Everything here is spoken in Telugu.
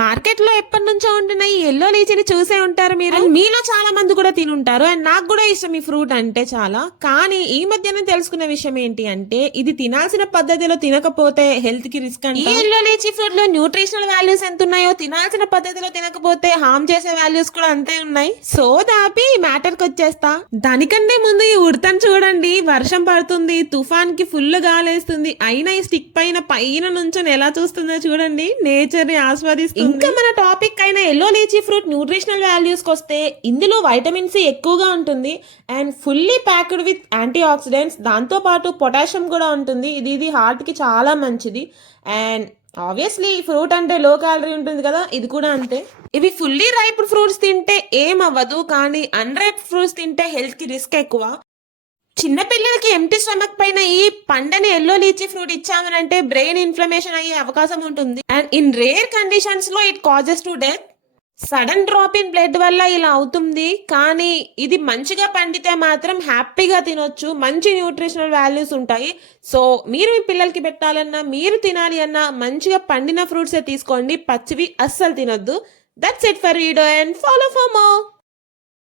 మార్కెట్ లో ఎప్పటి నుంచో ఉంటున్న ఈ ఎల్లో లీచీని చూసే ఉంటారు మీరు. మీలో చాలా మంది కూడా తినుంటారు. అండ్ నాకు కూడా ఇష్టం ఈ ఫ్రూట్ అంటే చాలా. కానీ ఈ మధ్యనే తెలుసుకున్న విషయం ఏంటి అంటే ఇది తినాల్సిన పద్ధతిలో తినకపోతే హెల్త్ కి రిస్క్ అంటే. ఈ ఎల్లో లీచీ ఫ్రూట్ లో న్యూట్రిషనల్ వాల్యూస్ ఎంత ఉన్నాయో తినాల్సిన పద్ధతిలో తినకపోతే హార్మ్ చేసే వాల్యూస్ కూడా అంతే ఉన్నాయి. సో దాపి మ్యాటర్ కి వచ్చేస్తా. దానికంటే ముందు ఈ ఉడతను చూడండి. వర్షం పడుతుంది, తుఫాన్ కి ఫుల్ గాలేస్తుంది, అయినా ఈ స్టిక్ పైన నుంచొని ఎలా చూస్తుందో చూడండి. నేచర్ ని ఆస్వాదిస్తుంది. ఇంకా మన టాపిక్ అయిన yellow lychee fruit nutritional values కి వస్తే ఇందులో వైటమిన్ సి ఎక్కువగా ఉంటుంది and fully packed with antioxidants. దాంతో పాటు పొటాషియం కూడా ఉంటుంది. ఇది హార్ట్ కి చాలా మంచిది. అండ్ ఆబ్వియస్లీ ఫ్రూట్ అంటే లో క్యాలరీ ఉంటుంది కదా, ఇది కూడా అంతే. ఇవి ఫుల్లీ రైప్డ్ ఫ్రూట్స్ తింటే ఏం అవ్వదు, కానీ అన్రైప్ ఫ్రూట్స్ తింటే హెల్త్ కి రిస్క్ ఎక్కువ. చిన్న పిల్లలకి ఎంటీ స్టమక్ పైన ఈ పండని ఎల్లో లీచీ ఫ్రూట్ ఇచ్చామనంటే బ్రెయిన్ ఇన్ఫ్లమేషన్ అయ్యే అవకాశం ఉంటుంది. అండ్ ఇన్ రేర్ కండిషన్స్ లో it causes to death. Sudden drop in blood వల్ల ఇలా అవుతుంది, కానీ ఇది మంచిగా పండితే మాత్రం హ్యాపీగా తినొచ్చు. మంచి న్యూట్రిషనల్ వాల్యూస్ ఉంటాయి. సో మీరు మీ పిల్లలకి పెట్టాలన్నా, మీరు తినాలి అన్నా మంచిగా పండిన ఫ్రూట్సే తీసుకోండి. పచ్చివి అస్సలు తినొద్దు. That's it for video and follow for more.